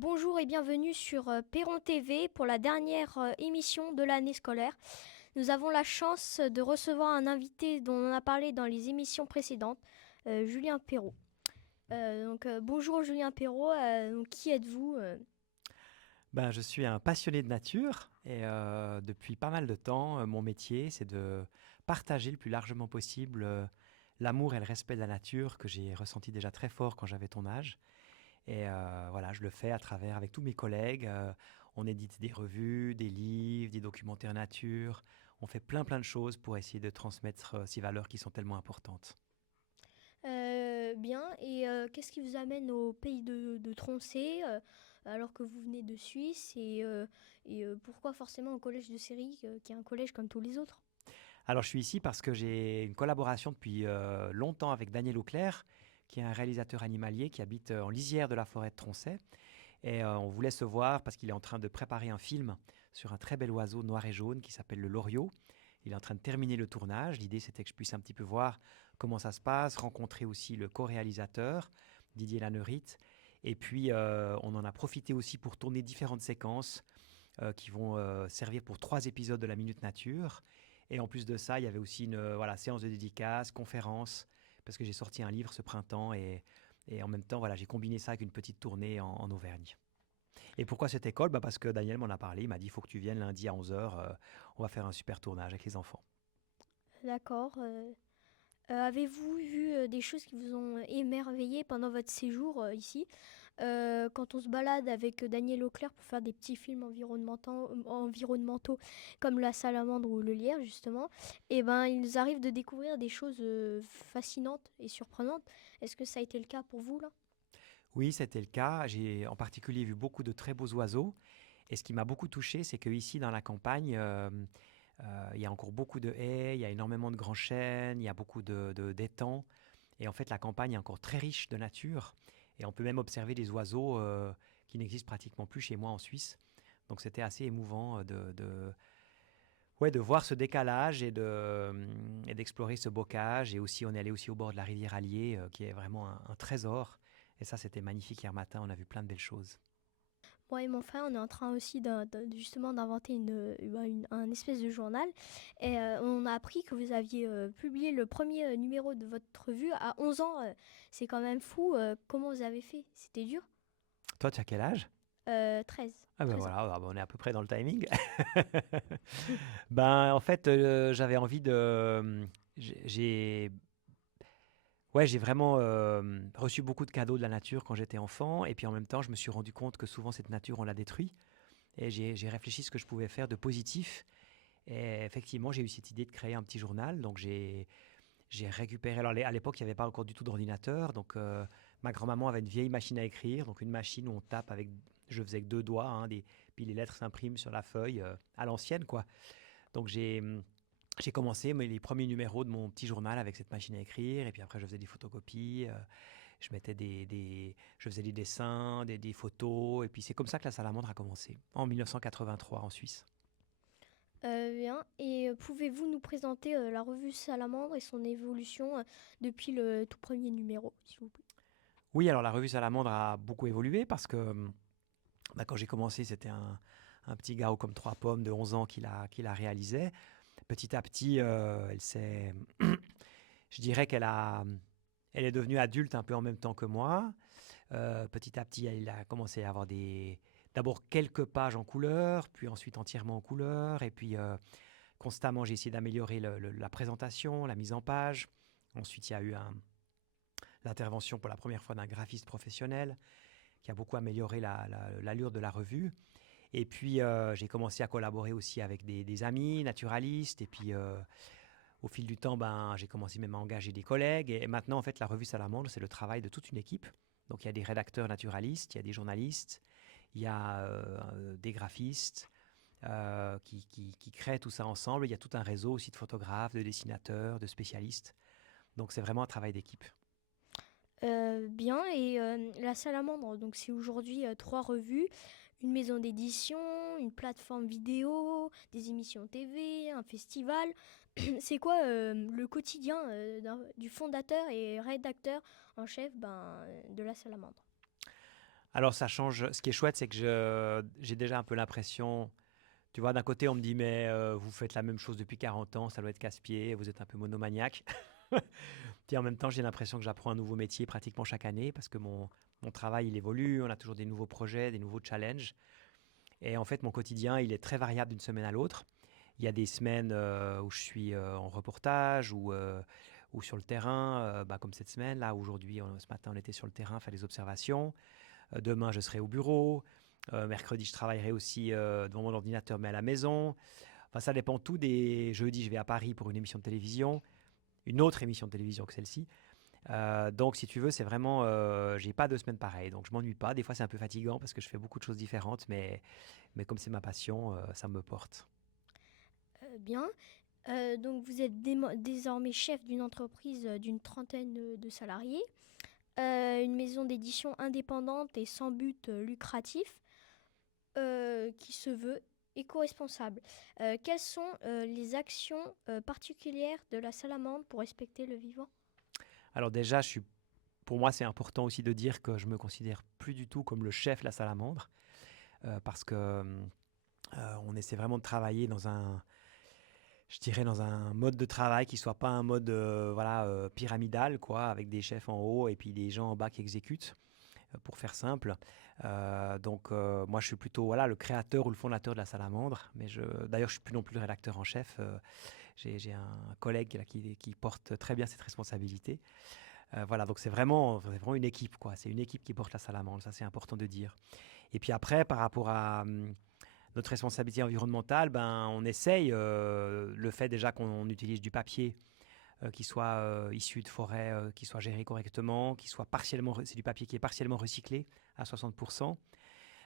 Bonjour et bienvenue sur Perron TV pour la dernière émission de l'année scolaire. Nous avons la chance de recevoir un invité dont on a parlé dans les émissions précédentes, Julien Perrault. Bonjour Julien Perrault, qui êtes-vous Je suis un passionné de nature et depuis pas mal de temps, mon métier, c'est de partager le plus largement possible l'amour et le respect de la nature que j'ai ressenti déjà très fort quand j'avais ton âge. Et voilà, je le fais à travers, avec tous mes collègues. On édite des revues, des livres, des documentaires nature. On fait plein de choses pour essayer de transmettre ces valeurs qui sont tellement importantes. Bien, et qu'est-ce qui vous amène au pays de Troncé alors que vous venez de Suisse et pourquoi forcément au collège de Séry qui est un collège comme tous les autres? Alors, je suis ici parce que j'ai une collaboration depuis longtemps avec Daniel Auclair, qui est un réalisateur animalier qui habite en lisière de la forêt de Troncet. Et on voulait se voir parce qu'il est en train de préparer un film sur un très bel oiseau noir et jaune qui s'appelle le loriot. Il est en train de terminer le tournage. L'idée, c'était que je puisse un petit peu voir comment ça se passe, rencontrer aussi le co-réalisateur, Didier Lannerit. Et puis, on en a profité aussi pour tourner différentes séquences qui vont servir pour 3 épisodes de la Minute Nature. Et en plus de ça, il y avait aussi une séance de dédicace, conférence, parce que j'ai sorti un livre ce printemps et en même temps, voilà, j'ai combiné ça avec une petite tournée en Auvergne. Et pourquoi cette école? Parce que Daniel m'en a parlé, il m'a dit, il faut que tu viennes lundi à 11 heures. On va faire un super tournage avec les enfants. D'accord. Avez-vous vu des choses qui vous ont émerveillé pendant votre séjour ici? Quand on se balade avec Daniel Auclair pour faire des petits films environnementaux comme la salamandre ou le lierre justement, et ben il nous arrive de découvrir des choses fascinantes et surprenantes. Est-ce que ça a été le cas pour vous là? Oui, c'était le cas. J'ai en particulier vu beaucoup de très beaux oiseaux. Et ce qui m'a beaucoup touché, c'est qu'ici, dans la campagne, il y a encore beaucoup de haies, il y a énormément de grands chênes, il y a beaucoup d'étangs. Et en fait, la campagne est encore très riche de nature. Et on peut même observer des oiseaux qui n'existent pratiquement plus chez moi en Suisse. Donc c'était assez émouvant ouais, de voir ce décalage et d'explorer ce bocage. Et aussi, on est allé aussi au bord de la rivière Allier, qui est vraiment un trésor. Et ça, c'était magnifique hier matin. On a vu plein de belles choses. Moi et mon frère, on est en train aussi justement d'inventer un espèce de journal. Et on a appris que vous aviez publié le premier numéro de votre revue à 11 ans. C'est quand même fou. Comment vous avez fait? C'était dur? Toi, tu as quel âge? 13. Ah ben 13 ans. voilà, on est à peu près dans le timing. En fait, j'avais envie de... J'ai ouais, j'ai vraiment reçu beaucoup de cadeaux de la nature quand j'étais enfant. Et puis en même temps, je me suis rendu compte que souvent, cette nature, on la détruit. Et j'ai réfléchi ce que je pouvais faire de positif. Et effectivement, j'ai eu cette idée de créer un petit journal. Donc j'ai récupéré... Alors à l'époque, il n'y avait pas encore du tout d'ordinateur. Donc ma grand-maman avait une vieille machine à écrire. Donc une machine où on tape avec... Je faisais avec 2 doigts, hein, puis les lettres s'impriment sur la feuille à l'ancienne, quoi. Donc j'ai commencé les premiers numéros de mon petit journal avec cette machine à écrire, et puis après je faisais des photocopies, je mettais je faisais des dessins, des photos, et puis c'est comme ça que la salamandre a commencé, en 1983 en Suisse. Bien. Et pouvez-vous nous présenter la revue Salamandre et son évolution depuis le tout premier numéro, s'il vous plaît? Oui, alors la revue Salamandre a beaucoup évolué parce que quand j'ai commencé, c'était un petit gars haut comme 3 pommes de 11 ans qui la réalisait. Petit à petit, je dirais elle est devenue adulte un peu en même temps que moi. Petit à petit, il a commencé à avoir d'abord quelques pages en couleur, puis ensuite entièrement en couleur, et puis constamment j'ai essayé d'améliorer la présentation, la mise en page. Ensuite, il y a eu l'intervention pour la première fois d'un graphiste professionnel qui a beaucoup amélioré l'allure de la revue. Et puis, j'ai commencé à collaborer aussi avec des amis naturalistes. Et puis, au fil du temps, j'ai commencé même à engager des collègues. Et maintenant, en fait, la revue Salamandre, c'est le travail de toute une équipe. Donc, il y a des rédacteurs naturalistes, il y a des journalistes, il y a des graphistes qui créent tout ça ensemble. Il y a tout un réseau aussi de photographes, de dessinateurs, de spécialistes. Donc, c'est vraiment un travail d'équipe. Bien, et la Salamandre, donc c'est aujourd'hui 3 revues, une maison d'édition, une plateforme vidéo, des émissions TV, un festival. C'est quoi le quotidien du fondateur et rédacteur en chef de la Salamandre? Alors ça change. Ce qui est chouette, c'est que j'ai déjà un peu l'impression, tu vois, d'un côté on me dit mais vous faites la même chose depuis 40 ans, ça doit être casse-pied, vous êtes un peu monomaniaque. Puis en même temps, j'ai l'impression que j'apprends un nouveau métier pratiquement chaque année parce que mon travail il évolue, on a toujours des nouveaux projets, des nouveaux challenges. Et en fait, mon quotidien il est très variable d'une semaine à l'autre. Il y a des semaines où je suis en reportage ou sur le terrain, comme cette semaine là. Aujourd'hui, ce matin, on était sur le terrain faire des observations. Demain, je serai au bureau. Mercredi, je travaillerai aussi devant mon ordinateur, mais à la maison. Enfin, ça dépend tout des jeudis. Je vais à Paris pour une émission de télévision, une autre émission de télévision que celle-ci. Donc, si tu veux, c'est vraiment, j'ai pas 2 semaines pareilles. Donc, je m'ennuie pas. Des fois, c'est un peu fatigant parce que je fais beaucoup de choses différentes, mais comme c'est ma passion, ça me porte. Bien. Donc vous êtes désormais chef d'une entreprise d'une trentaine de salariés, une maison d'édition indépendante et sans but lucratif qui se veut éco-responsable. Quelles sont les actions particulières de la salamandre pour respecter le vivant? Alors déjà, pour moi, c'est important aussi de dire que je me considère plus du tout comme le chef La Salamandre, parce que on essaie vraiment de travailler je dirais, dans un mode de travail qui soit pas un mode voilà, pyramidal, quoi, avec des chefs en haut et puis des gens en bas qui exécutent, pour faire simple. Donc, moi, je suis plutôt voilà, le créateur ou le fondateur de La Salamandre, mais d'ailleurs, je suis plus non plus le rédacteur en chef. J'ai un collègue là, qui porte très bien cette responsabilité. Voilà, donc c'est vraiment une équipe, quoi. C'est une équipe qui porte La Salamandre, ça c'est important de dire. Et puis après, par rapport à notre responsabilité environnementale, ben, on essaye le fait déjà qu'on utilise du papier qui soit issu de forêts qui soit géré correctement, qui soit c'est du papier qui est partiellement recyclé à 60%.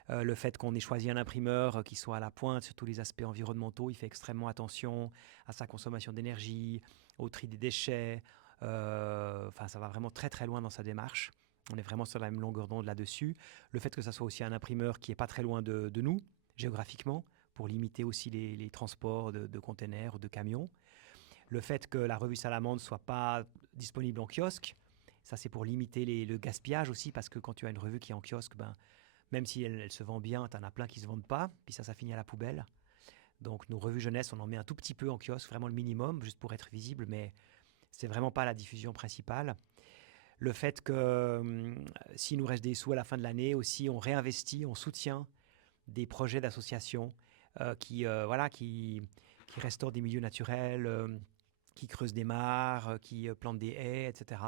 Le fait qu'on ait choisi un imprimeur qui soit à la pointe sur tous les aspects environnementaux, il fait extrêmement attention à sa consommation d'énergie, au tri des déchets. Enfin, ça va vraiment très très loin dans sa démarche. On est vraiment sur la même longueur d'onde là-dessus. Le fait que ça soit aussi un imprimeur qui est pas très loin de nous, géographiquement, pour limiter aussi les transports de containers ou de camions. Le fait que la revue Salamandre soit pas disponible en kiosque, ça c'est pour limiter le gaspillage aussi, parce que quand tu as une revue qui est en kiosque, ben, même si elle se vend bien, tu en as plein qui ne se vendent pas, puis ça finit à la poubelle. Donc nos revues jeunesse, on en met un tout petit peu en kiosque, vraiment le minimum, juste pour être visible, mais c'est vraiment pas la diffusion principale. Le fait que s'il nous reste des sous à la fin de l'année aussi, on réinvestit, on soutient des projets d'associations voilà, qui restaurent des milieux naturels, qui creusent des mares, qui plantent des haies, etc.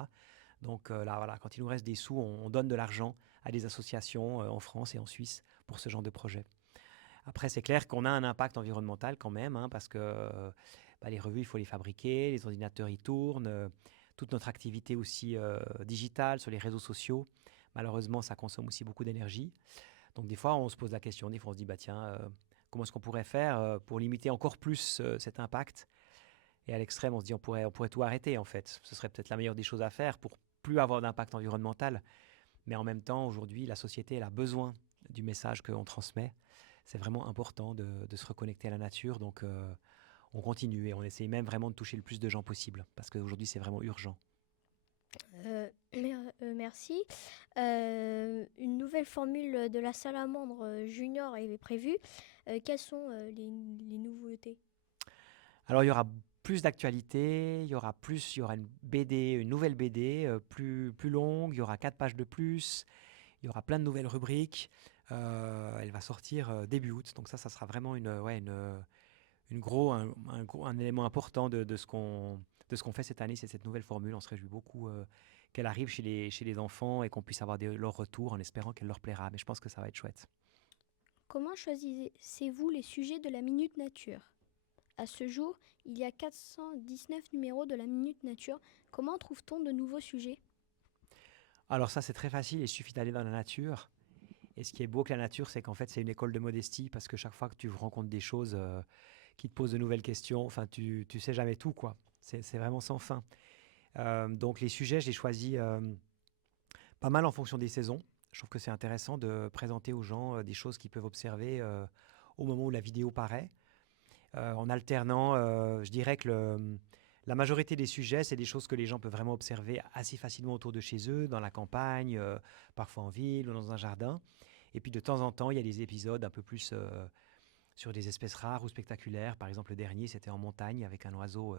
Donc là, voilà, quand il nous reste des sous, on donne de l'argent à des associations en France et en Suisse pour ce genre de projet. Après, c'est clair qu'on a un impact environnemental quand même, hein, parce que les revues, il faut les fabriquer, les ordinateurs, ils tournent, toute notre activité aussi digitale sur les réseaux sociaux, malheureusement, ça consomme aussi beaucoup d'énergie. Donc des fois, on se pose la question, des fois on se dit, bah tiens, comment est-ce qu'on pourrait faire pour limiter encore plus cet impact? Et à l'extrême, on se dit, on pourrait tout arrêter en fait. Ce serait peut-être la meilleure des choses à faire pour plus avoir d'impact environnemental. Mais en même temps, aujourd'hui, la société, elle a besoin du message qu'on transmet. C'est vraiment important de se reconnecter à la nature. Donc, on continue et on essaye même vraiment de toucher le plus de gens possible parce qu'aujourd'hui, c'est vraiment urgent. Merci. Une nouvelle formule de la salamandre junior est prévue. Quelles sont les nouveautés? Alors, il y aura plus d'actualités, il y aura une nouvelle BD plus longue, il y aura 4 pages de plus, il y aura plein de nouvelles rubriques. Elle va sortir début août, donc ça sera vraiment un élément important de ce qu'on fait cette année, c'est cette nouvelle formule. On se réjouit beaucoup qu'elle arrive chez les enfants et qu'on puisse avoir leurs retours en espérant qu'elle leur plaira. Mais je pense que ça va être chouette. Comment choisissez-vous les sujets de la Minute Nature? À ce jour, il y a 419 numéros de la Minute Nature. Comment trouve-t-on de nouveaux sujets? Alors ça, c'est très facile, il suffit d'aller dans la nature. Et ce qui est beau avec la nature, c'est qu'en fait, c'est une école de modestie parce que chaque fois que tu rencontres des choses qui te posent de nouvelles questions, enfin, tu sais jamais tout, quoi. C'est vraiment sans fin. Donc les sujets, je les choisis pas mal en fonction des saisons. Je trouve que c'est intéressant de présenter aux gens des choses qu'ils peuvent observer au moment où la vidéo paraît. En alternant, je dirais que La majorité des sujets, c'est des choses que les gens peuvent vraiment observer assez facilement autour de chez eux, dans la campagne, parfois en ville ou dans un jardin. Et puis de temps en temps, il y a des épisodes un peu plus sur des espèces rares ou spectaculaires. Par exemple, le dernier, c'était en montagne avec un oiseau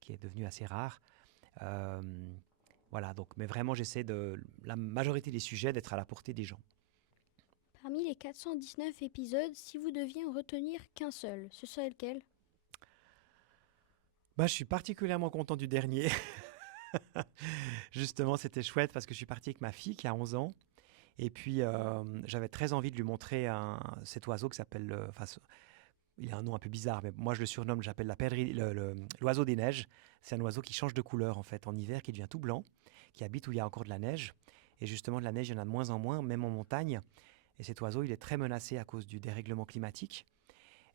qui est devenu assez rare. Euh, voilà, donc, mais vraiment, j'essaie la majorité des sujets d'être à la portée des gens. Parmi les 419 épisodes, si vous deviez en retenir qu'un seul, ce serait lequel? Bah, je suis particulièrement content du dernier. Justement, c'était chouette parce que je suis parti avec ma fille qui a 11 ans. Et puis, j'avais très envie de lui montrer cet oiseau qui s'appelle... il a un nom un peu bizarre, mais moi je le surnomme, j'appelle l'oiseau des neiges. C'est un oiseau qui change de couleur en fait en hiver, qui devient tout blanc, qui habite où il y a encore de la neige. Et justement, de la neige, il y en a de moins en moins, même en montagne. Et cet oiseau, il est très menacé à cause du dérèglement climatique.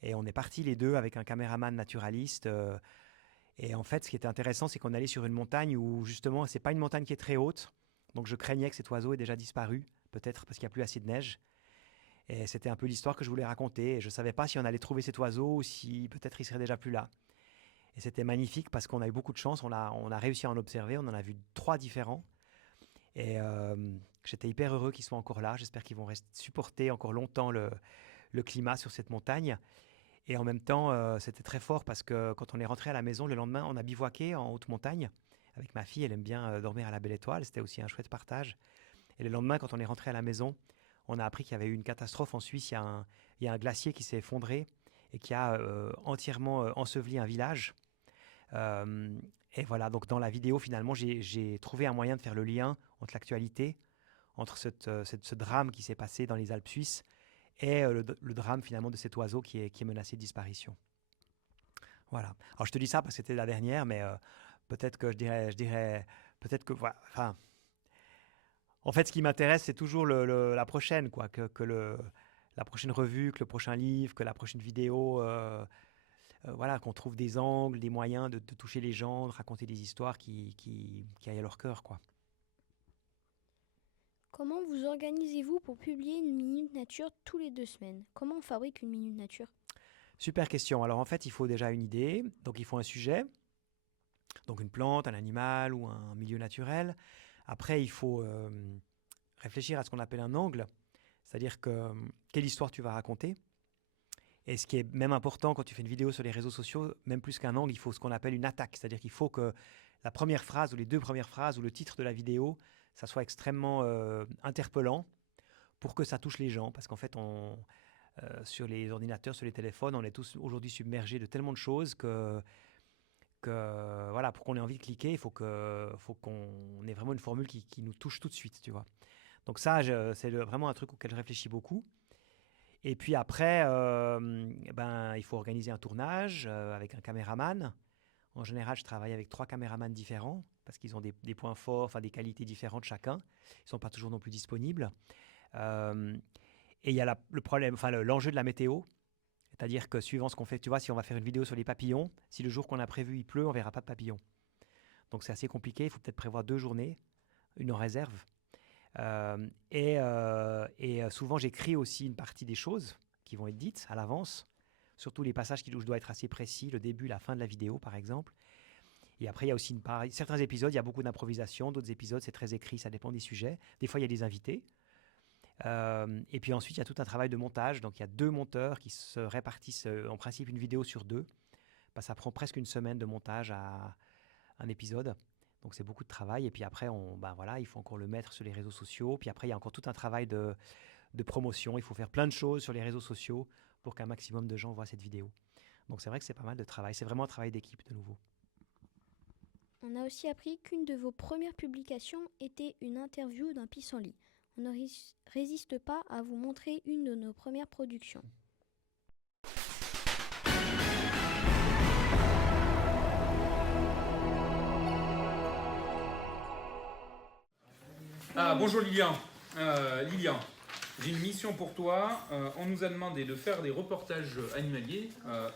Et on est partis les deux avec un caméraman naturaliste. Et en fait, ce qui était intéressant, c'est qu'on allait sur une montagne où justement, c'est pas une montagne qui est très haute. Donc je craignais que cet oiseau ait déjà disparu, peut-être parce qu'il n'y a plus assez de neige. Et c'était un peu l'histoire que je voulais raconter. Et je ne savais pas si on allait trouver cet oiseau ou si peut-être il serait déjà plus là. Et c'était magnifique parce qu'on a eu beaucoup de chance. On a réussi à en observer. On en a vu 3 différents. Et j'étais hyper heureux qu'ils soient encore là. J'espère qu'ils vont supporter encore longtemps le climat sur cette montagne. Et en même temps, c'était très fort parce que quand on est rentré à la maison, le lendemain, on a bivouaqué en haute montagne. Avec ma fille, elle aime bien dormir à la Belle Étoile. C'était aussi un chouette partage. Et le lendemain, quand on est rentré à la maison, on a appris qu'il y avait eu une catastrophe en Suisse. Il y a un glacier qui s'est effondré et qui a entièrement enseveli un village. Et voilà, donc dans la vidéo, finalement, j'ai trouvé un moyen de faire le lien entre l'actualité, entre ce drame qui s'est passé dans les Alpes suisses et le drame finalement de cet oiseau qui est menacé de disparition. Voilà. Alors je te dis ça parce que c'était la dernière, mais peut-être que je dirais peut-être que voilà. Enfin, en fait, ce qui m'intéresse, c'est toujours la prochaine, quoi, la prochaine revue, que le prochain livre, que la prochaine vidéo. Voilà, qu'on trouve des angles, des moyens de toucher les gens, de raconter des histoires qui aillent à leur cœur, quoi. Comment vous organisez-vous pour publier une minute nature tous les 2 semaines? Comment on fabrique une minute nature? Super question. Alors en fait, il faut déjà une idée, donc il faut un sujet, donc une plante, un animal ou un milieu naturel. Après, il faut réfléchir à ce qu'on appelle un angle, c'est-à-dire quelle histoire tu vas raconter. Et ce qui est même important quand tu fais une vidéo sur les réseaux sociaux, même plus qu'un angle, il faut ce qu'on appelle une attaque, c'est-à-dire qu'il faut que la première phrase ou les 2 premières phrases ou le titre de la vidéo, ça soit extrêmement interpellant pour que ça touche les gens, parce qu'en fait, sur les ordinateurs, sur les téléphones, on est tous aujourd'hui submergés de tellement de choses que voilà, pour qu'on ait envie de cliquer, il faut qu'on ait vraiment une formule qui nous touche tout de suite, tu vois. Donc ça, c'est vraiment un truc auquel je réfléchis beaucoup. Et puis après, il faut organiser un tournage avec un caméraman. En général, je travaille avec 3 caméramans différents parce qu'ils ont des points forts, enfin des qualités différentes chacun. Ils ne sont pas toujours non plus disponibles. Et il y a le problème, enfin l'enjeu de la météo. C'est-à-dire que suivant ce qu'on fait, tu vois, si on va faire une vidéo sur les papillons, si le jour qu'on a prévu il pleut, on verra pas de papillons. Donc c'est assez compliqué. Il faut peut-être prévoir 2 journées, une en réserve. Souvent, j'écris aussi une partie des choses qui vont être dites à l'avance, surtout les passages où je dois être assez précis, le début, la fin de la vidéo, par exemple. Et après, il y a aussi certains épisodes, il y a beaucoup d'improvisation, d'autres épisodes, c'est très écrit, ça dépend des sujets. Des fois, il y a des invités. Et puis ensuite, il y a tout un travail de montage. Donc, il y a 2 monteurs qui se répartissent en principe une vidéo sur 2. Ça prend presque une semaine de montage à un épisode. Donc c'est beaucoup de travail. Et puis après, il faut encore le mettre sur les réseaux sociaux. Puis après, il y a encore tout un travail de promotion. Il faut faire plein de choses sur les réseaux sociaux pour qu'un maximum de gens voient cette vidéo. Donc c'est vrai que c'est pas mal de travail. C'est vraiment un travail d'équipe de nouveau. On a aussi appris qu'une de vos premières publications était une interview d'un pissenlit. On ne résiste pas à vous montrer une de nos premières productions. Bonjour Lilian. Lilian, j'ai une mission pour toi. On nous a demandé de faire des reportages animaliers.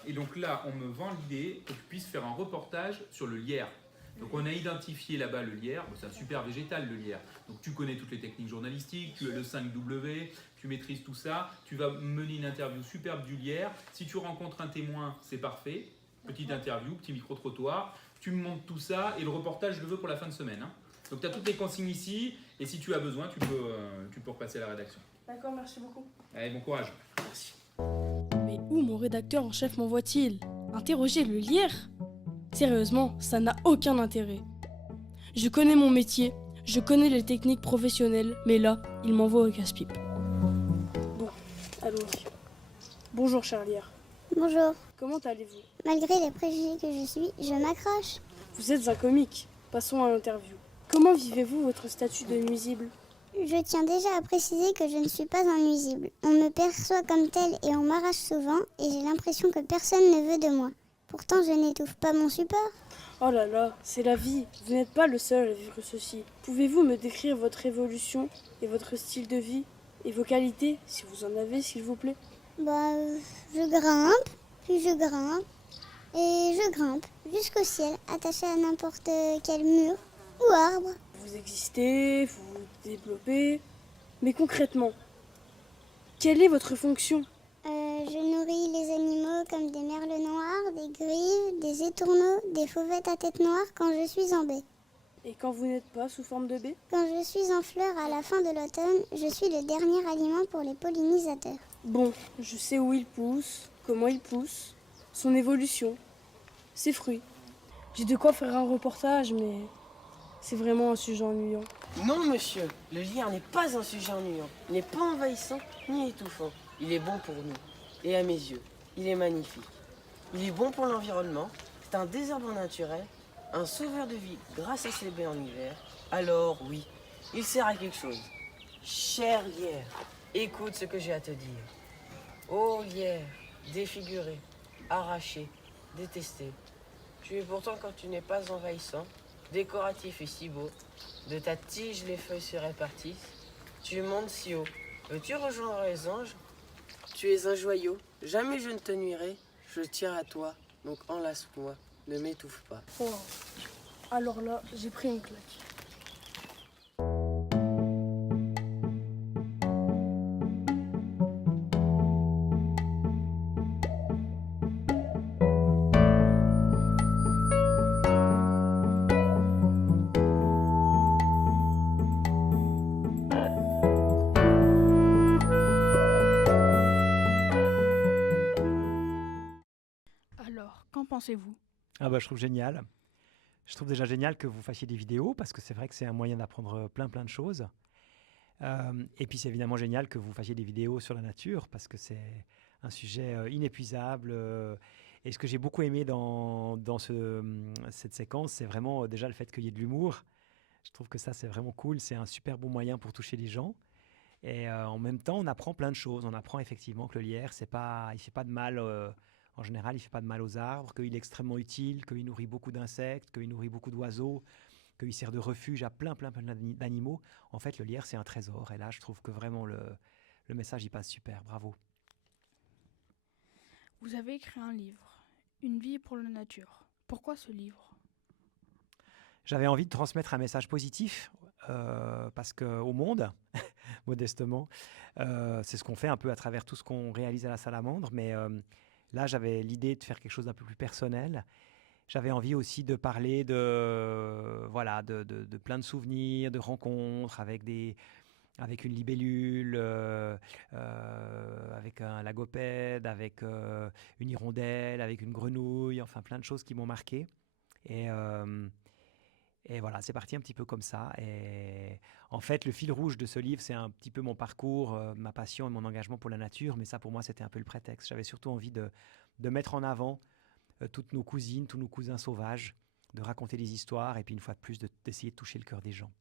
Et donc là, on me vend l'idée que tu puisses faire un reportage sur le lierre. Donc on a identifié là-bas le lierre. C'est un super végétal, le lierre. Donc tu connais toutes les techniques journalistiques, tu as le 5W, tu maîtrises tout ça. Tu vas mener une interview superbe du lierre. Si tu rencontres un témoin, c'est parfait. Petite interview, petit micro-trottoir. tu me montres tout ça et le reportage, je le veux pour la fin de semaine. Hein. Donc tu as toutes les consignes ici et si tu as besoin, tu peux repasser à la rédaction. D'accord, merci beaucoup. Allez, bon courage. Merci. Mais où mon rédacteur en chef m'envoie-t-il? Interroger le lierre? Sérieusement, ça n'a aucun intérêt. Je connais mon métier, je connais les techniques professionnelles, mais là, il m'envoie au casse-pipe. Bon, allons-y. Bonjour, cher lierre. Bonjour. Comment allez-vous? Malgré les préjugés que je suis, je m'accroche. Vous êtes un comique. Passons à l'interview. Comment vivez-vous votre statut de nuisible? Je tiens déjà à préciser que je ne suis pas un nuisible. On me perçoit comme tel et on m'arrache souvent et j'ai l'impression que personne ne veut de moi. Pourtant, je n'étouffe pas mon support. Oh là là, c'est la vie. Vous n'êtes pas le seul à vivre ceci. Pouvez-vous me décrire votre évolution et votre style de vie et vos qualités, si vous en avez, s'il vous plaît? Je grimpe, puis je grimpe, et je grimpe jusqu'au ciel, attaché à n'importe quel mur ou arbre. Vous existez, vous vous développez, mais concrètement, quelle est votre fonction? Je nourris les animaux comme des merles noirs, des grives, des étourneaux, des fauvettes à tête noire quand je suis en baie. Et quand vous n'êtes pas sous forme de baie? Quand je suis en fleurs à la fin de l'automne, je suis le dernier aliment pour les pollinisateurs. Bon, je sais où il pousse, comment il pousse, son évolution, ses fruits. J'ai de quoi faire un reportage, mais c'est vraiment un sujet ennuyant. Non, monsieur, le lierre n'est pas un sujet ennuyant. Il n'est pas envahissant ni étouffant. Il est bon pour nous. Et à mes yeux, il est magnifique. Il est bon pour l'environnement. C'est un désherbant naturel, un sauveur de vie grâce à ses baies en hiver. Alors oui, il sert à quelque chose. Cher lierre, écoute ce que j'ai à te dire. Oh lierre, défiguré, arraché, détesté. Tu es pourtant, quand tu n'es pas envahissant, décoratif et si beau, de ta tige les feuilles se répartissent, tu montes si haut. Veux-tu rejoindre les anges? Tu es un joyau, jamais je ne te nuirai, je tiens à toi, donc enlace-moi, ne m'étouffe pas. Oh. Alors là, j'ai pris une claque. Alors, qu'en pensez-vous? Ah bah, je trouve génial. Je trouve déjà génial que vous fassiez des vidéos parce que c'est vrai que c'est un moyen d'apprendre plein de choses. Et puis c'est évidemment génial que vous fassiez des vidéos sur la nature parce que c'est un sujet inépuisable. Et ce que j'ai beaucoup aimé dans cette séquence, c'est vraiment déjà le fait qu'il y ait de l'humour. Je trouve que ça, c'est vraiment cool. C'est un super bon moyen pour toucher les gens. Et en même temps, on apprend plein de choses. On apprend effectivement que le lierre, il ne fait pas de mal. En général, il ne fait pas de mal aux arbres, qu'il est extrêmement utile, qu'il nourrit beaucoup d'insectes, qu'il nourrit beaucoup d'oiseaux, qu'il sert de refuge à plein d'animaux. En fait, le lierre, c'est un trésor. Et là, je trouve que vraiment le message, il passe super. Bravo. Vous avez écrit un livre, Une vie pour la nature. Pourquoi ce livre? J'avais envie de transmettre un message positif parce qu'au monde, modestement, c'est ce qu'on fait un peu à travers tout ce qu'on réalise à la Salamandre. Mais là, j'avais l'idée de faire quelque chose d'un peu plus personnel. J'avais envie aussi de parler de plein de souvenirs, de rencontres avec une libellule, avec un lagopède, avec une hirondelle, avec une grenouille, enfin plein de choses qui m'ont marqué. Et voilà, c'est parti un petit peu comme ça. Et en fait, le fil rouge de ce livre, c'est un petit peu mon parcours, ma passion et mon engagement pour la nature. Mais ça, pour moi, c'était un peu le prétexte. J'avais surtout envie de mettre en avant toutes nos cousines, tous nos cousins sauvages, de raconter des histoires et puis une fois de plus, d'essayer de toucher le cœur des gens.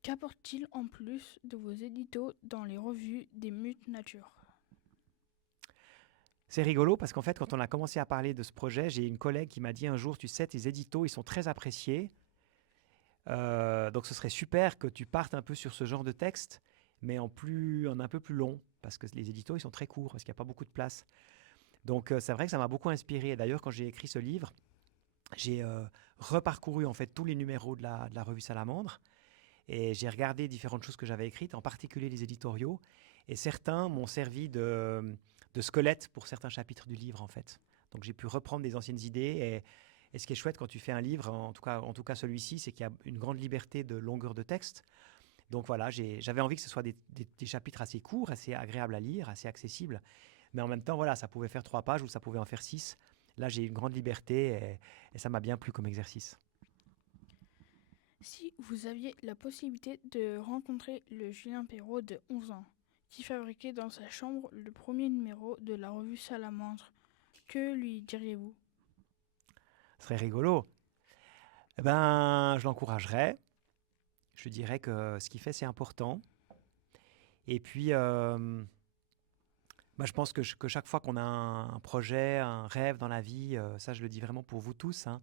Qu'apporte-t-il en plus de vos éditos dans les revues des Minutes Nature? C'est rigolo parce qu'en fait, quand on a commencé à parler de ce projet, j'ai une collègue qui m'a dit un jour, tu sais, tes éditos, ils sont très appréciés. Donc ce serait super que tu partes un peu sur ce genre de texte, mais en un peu plus long, parce que les éditos, ils sont très courts, parce qu'il n'y a pas beaucoup de place. Donc c'est vrai que ça m'a beaucoup inspiré. D'ailleurs, quand j'ai écrit ce livre, j'ai reparcouru en fait tous les numéros de la revue Salamandre, et j'ai regardé différentes choses que j'avais écrites, en particulier les éditoriaux, et certains m'ont servi de squelette pour certains chapitres du livre, en fait. Donc j'ai pu reprendre des anciennes idées. Et ce qui est chouette quand tu fais un livre, en tout cas celui-ci, c'est qu'il y a une grande liberté de longueur de texte. Donc voilà, j'avais envie que ce soit des chapitres assez courts, assez agréables à lire, assez accessibles. Mais en même temps, voilà, ça pouvait faire 3 pages ou ça pouvait en faire 6. Là, j'ai une grande liberté et ça m'a bien plu comme exercice. Si vous aviez la possibilité de rencontrer le Julien Perrault de 11 ans, qui fabriquait dans sa chambre le premier numéro de la revue Salamandre, que lui diriez-vous? Ce serait rigolo. Eh ben, je l'encouragerais. Je dirais que ce qu'il fait, c'est important. Et puis, je pense que chaque fois qu'on a un projet, un rêve dans la vie, ça, je le dis vraiment pour vous tous, hein,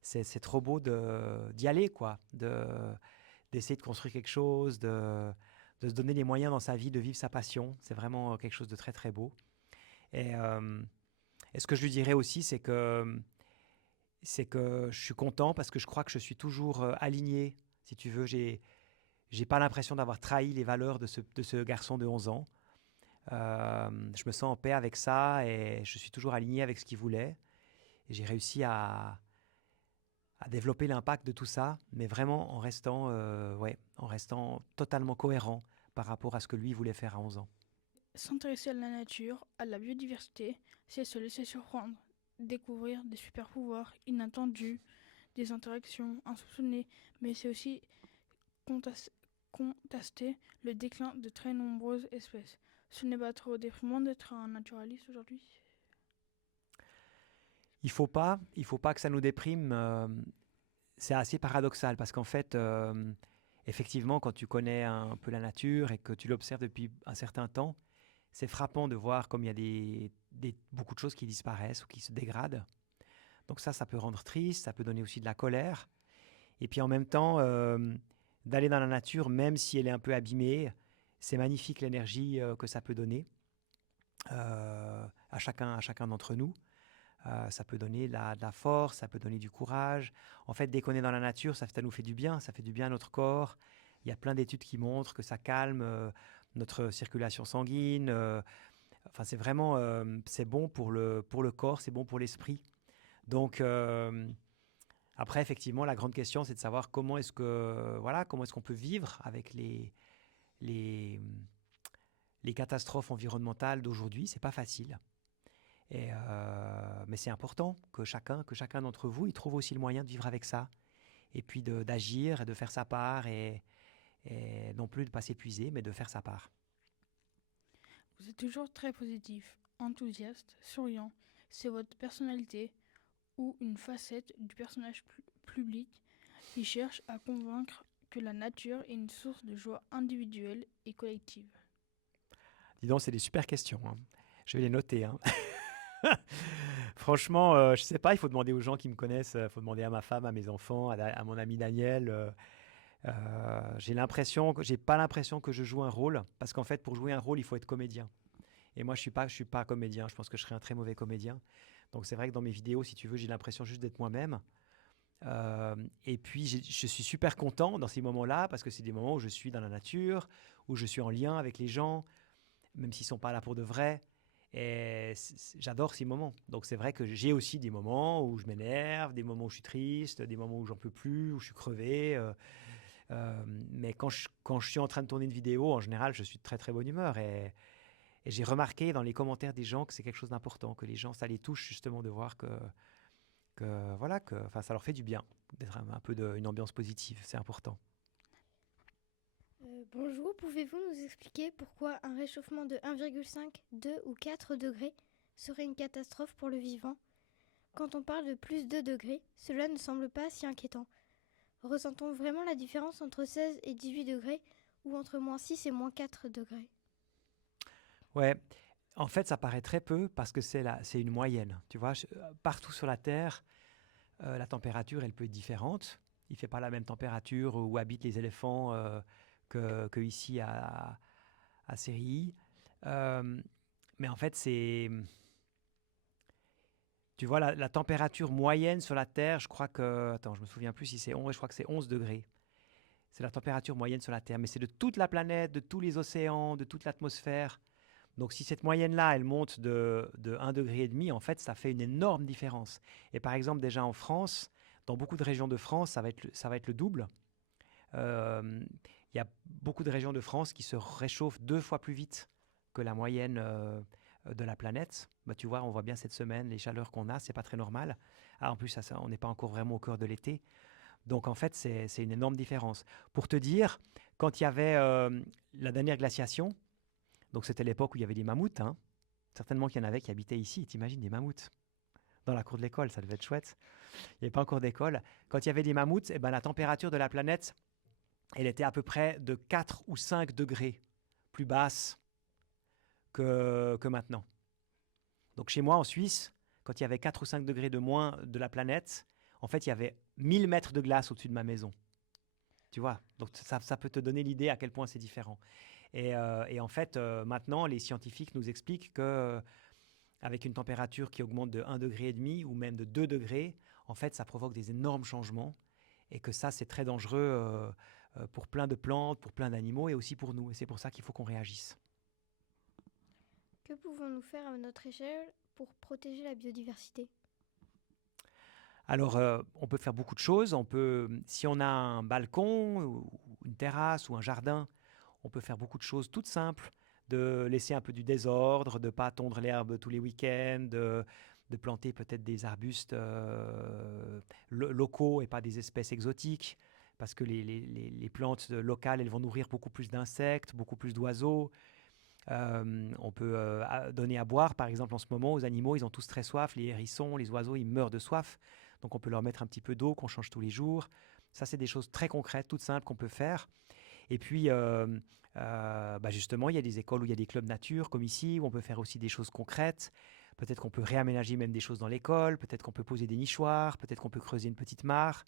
c'est trop beau d'y aller, quoi. D'essayer de construire quelque chose, de se donner les moyens dans sa vie de vivre sa passion. C'est vraiment quelque chose de très, très beau. Et ce que je lui dirais aussi, c'est que je suis content parce que je crois que je suis toujours aligné. Si tu veux, j'ai pas l'impression d'avoir trahi les valeurs de ce garçon de 11 ans. Je me sens en paix avec ça et je suis toujours aligné avec ce qu'il voulait. Et j'ai réussi à développer l'impact de tout ça, mais vraiment en restant totalement cohérent par rapport à ce que lui voulait faire à 11 ans. S'intéresser à la nature, à la biodiversité, c'est se laisser surprendre, découvrir des super pouvoirs inattendus, des interactions insoupçonnées, mais c'est aussi contester le déclin de très nombreuses espèces. Ce n'est pas trop déprimant d'être un naturaliste aujourd'hui? Il faut pas que ça nous déprime. C'est assez paradoxal parce qu'en fait, effectivement, quand tu connais un peu la nature et que tu l'observes depuis un certain temps, c'est frappant de voir comme il y a beaucoup de choses qui disparaissent ou qui se dégradent. Donc ça peut rendre triste, ça peut donner aussi de la colère. Et puis en même temps, d'aller dans la nature, même si elle est un peu abîmée, c'est magnifique l'énergie que ça peut donner à chacun d'entre nous. Ça peut donner de la force, ça peut donner du courage. En fait, dès qu'on est dans la nature, ça nous fait du bien, ça fait du bien à notre corps. Il y a plein d'études qui montrent que ça calme notre circulation sanguine. C'est vraiment c'est bon pour le corps, c'est bon pour l'esprit. Donc après, effectivement, la grande question, c'est de savoir comment est-ce qu'on peut vivre avec les catastrophes environnementales d'aujourd'hui. C'est pas facile. Mais c'est important que chacun d'entre vous, il trouve aussi le moyen de vivre avec ça. Et puis d'agir, et de faire sa part, et non plus de ne pas s'épuiser, mais de faire sa part. Vous êtes toujours très positif, enthousiaste, souriant. C'est votre personnalité ou une facette du personnage public qui cherche à convaincre que la nature est une source de joie individuelle et collective? Dis donc, c'est des super questions, hein. Je vais les noter, hein. Franchement, je sais pas, il faut demander aux gens qui me connaissent, il faut demander à ma femme, à mes enfants, à mon ami Daniel. J'ai pas l'impression que je joue un rôle, parce qu'en fait, pour jouer un rôle, il faut être comédien. Et moi, je suis pas comédien, je pense que je serais un très mauvais comédien. Donc c'est vrai que dans mes vidéos, si tu veux, j'ai l'impression juste d'être moi-même. Et puis, je suis super content dans ces moments-là, parce que c'est des moments où je suis dans la nature, où je suis en lien avec les gens, même s'ils sont pas là pour de vrai. Et j'adore ces moments. Donc c'est vrai que j'ai aussi des moments où je m'énerve, des moments où je suis triste, des moments où j'en peux plus, où je suis crevé. Mais quand je suis en train de tourner une vidéo, en général, je suis de très très bonne humeur. Et j'ai remarqué dans les commentaires des gens que c'est quelque chose d'important, que les gens, ça les touche justement de voir que ça leur fait du bien d'être un peu une ambiance positive. C'est important. Bonjour, pouvez-vous nous expliquer pourquoi un réchauffement de 1,5, 2 ou 4 degrés serait une catastrophe pour le vivant? Quand on parle de plus 2 degrés, cela ne semble pas si inquiétant. Ressent-on vraiment la différence entre 16 et 18 degrés ou entre moins 6 et moins 4 degrés? Ouais, en fait, ça paraît très peu parce que c'est une moyenne. Tu vois, partout sur la Terre, la température, elle peut être différente. Il ne fait pas la même température où habitent les éléphants que ici à Sérilly. Mais en fait, tu vois, la température moyenne sur la Terre, je crois que... Attends, je me souviens plus si c'est 11, je crois que c'est 11 degrés. C'est la température moyenne sur la Terre. Mais c'est de toute la planète, de tous les océans, de toute l'atmosphère. Donc si cette moyenne-là, elle monte de 1,5 degré, en fait, ça fait une énorme différence. Et par exemple, déjà en France, dans beaucoup de régions de France, ça va être le double. Il y a beaucoup de régions de France qui se réchauffent 2 fois plus vite que la moyenne de la planète. Bah, tu vois, on voit bien cette semaine, les chaleurs qu'on a, c'est pas très normal. Ah, en plus, on n'est pas encore vraiment au cœur de l'été. Donc en fait, c'est une énorme différence. Pour te dire, quand il y avait la dernière glaciation, donc c'était l'époque où il y avait des mammouths, hein, certainement qu'il y en avait qui habitaient ici, t'imagines des mammouths dans la cour de l'école, ça devait être chouette. Il n'y avait pas encore d'école. Quand il y avait des mammouths, eh ben, la température de la planète, elle était à peu près de 4 ou 5 degrés plus basse que maintenant. Donc chez moi en Suisse, quand il y avait 4 ou 5 degrés de moins de la planète, en fait il y avait 1000 mètres de glace au-dessus de ma maison. Tu vois, donc ça peut te donner l'idée à quel point c'est différent. Et en fait, maintenant, les scientifiques nous expliquent que avec une température qui augmente de 1,5 degré ou même de 2 degrés, en fait, ça provoque des énormes changements et que ça, c'est très dangereux pour plein de plantes, pour plein d'animaux et aussi pour nous. Et c'est pour ça qu'il faut qu'on réagisse. Que pouvons-nous faire à notre échelle pour protéger la biodiversité? Alors, on peut faire beaucoup de choses. Si on a un balcon, ou une terrasse ou un jardin, on peut faire beaucoup de choses toutes simples, de laisser un peu du désordre, de ne pas tondre l'herbe tous les week-ends, de planter peut-être des arbustes locaux et pas des espèces exotiques, parce que les plantes locales, elles vont nourrir beaucoup plus d'insectes, beaucoup plus d'oiseaux. On peut donner à boire, par exemple, en ce moment, aux animaux, ils ont tous très soif, les hérissons, les oiseaux, ils meurent de soif. Donc on peut leur mettre un petit peu d'eau qu'on change tous les jours. Ça, c'est des choses très concrètes, toutes simples qu'on peut faire. Et puis, justement, il y a des écoles où il y a des clubs nature, comme ici, où on peut faire aussi des choses concrètes. Peut-être qu'on peut réaménager même des choses dans l'école, peut-être qu'on peut poser des nichoirs, peut-être qu'on peut creuser une petite mare.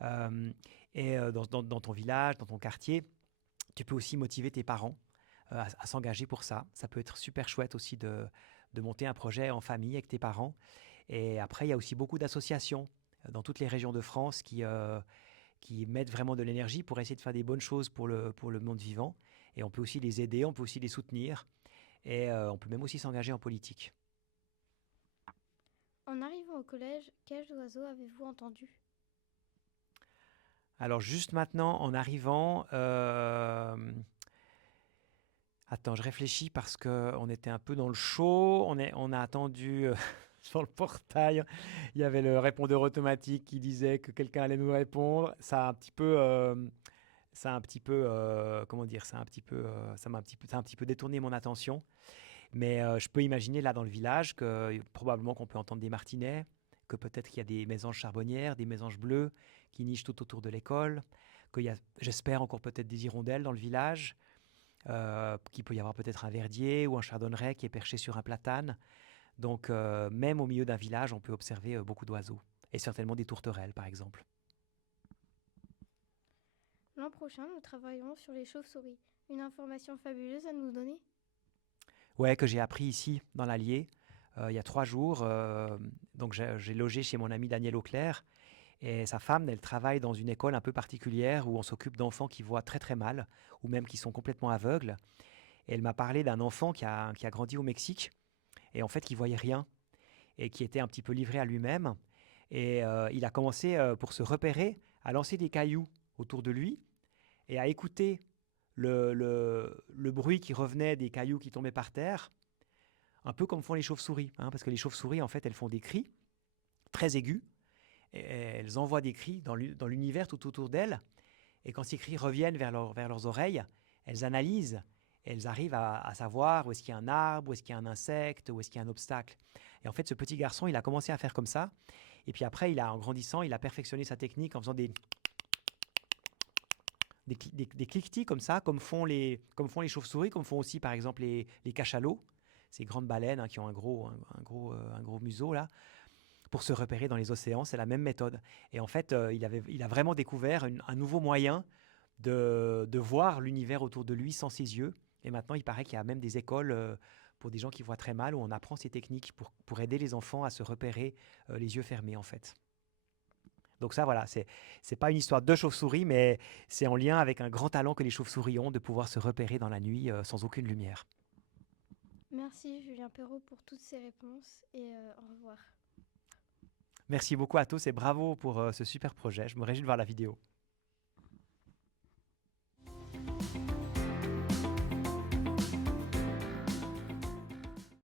Dans ton village, dans ton quartier, tu peux aussi motiver tes parents à s'engager pour ça. Ça peut être super chouette aussi de monter un projet en famille avec tes parents. Et après, il y a aussi beaucoup d'associations dans toutes les régions de France qui mettent vraiment de l'énergie pour essayer de faire des bonnes choses pour le monde vivant. Et on peut aussi les aider, on peut aussi les soutenir. Et on peut même aussi s'engager en politique. En arrivant au collège, quels oiseaux avez-vous entendu? Alors juste maintenant, en arrivant... Attends, je réfléchis parce qu'on était un peu dans le chaud. On a attendu sur le portail. Il y avait le répondeur automatique qui disait que quelqu'un allait nous répondre. Ça a un petit peu... comment dire, ça m'a un petit peu détourné mon attention. Mais je peux imaginer là dans le village que probablement qu'on peut entendre des martinets, que peut-être qu'il y a des mésanges charbonnières, des mésanges bleus qui nichent tout autour de l'école, qu'il y a, j'espère, encore peut-être des hirondelles dans le village, qu'il peut y avoir peut-être un verdier ou un chardonneret qui est perché sur un platane. Donc même au milieu d'un village, on peut observer beaucoup d'oiseaux, et certainement des tourterelles par exemple. L'an prochain, nous travaillerons sur les chauves-souris. Une information fabuleuse à nous donner? Ouais, que j'ai appris ici, dans l'Allier, il y a 3 jours. Donc j'ai logé chez mon ami Daniel Auclair. Et sa femme, elle travaille dans une école un peu particulière où on s'occupe d'enfants qui voient très très mal, ou même qui sont complètement aveugles. Et elle m'a parlé d'un enfant qui a grandi au Mexique, et en fait qui voyait rien, et qui était un petit peu livré à lui-même. Et il a commencé, pour se repérer, à lancer des cailloux autour de lui, et à écouter le bruit qui revenait des cailloux qui tombaient par terre, un peu comme font les chauves-souris, hein, parce que les chauves-souris, en fait, elles font des cris très aigus, et elles envoient des cris dans l'univers tout autour d'elles, et quand ces cris reviennent vers leurs oreilles, elles analysent, et elles arrivent à savoir où est-ce qu'il y a un arbre, où est-ce qu'il y a un insecte, où est-ce qu'il y a un obstacle. Et en fait, ce petit garçon, il a commencé à faire comme ça, et puis après, en grandissant, il a perfectionné sa technique en faisant des cliquetis comme ça, comme font les chauves-souris, comme font aussi par exemple les cachalots, ces grandes baleines, hein, qui ont un gros museau là, pour se repérer dans les océans. C'est la même méthode. Et en fait, il a vraiment découvert un nouveau moyen de voir l'univers autour de lui sans ses yeux. Et maintenant, il paraît qu'il y a même des écoles pour des gens qui voient très mal, où on apprend ces techniques pour aider les enfants à se repérer les yeux fermés en fait. Donc ça, voilà, c'est pas une histoire de chauve-souris, mais c'est en lien avec un grand talent que les chauves-souris ont de pouvoir se repérer dans la nuit sans aucune lumière. Merci Julien Perrault pour toutes ces réponses et au revoir. Merci beaucoup à tous et bravo pour ce super projet. Je me réjouis de voir la vidéo.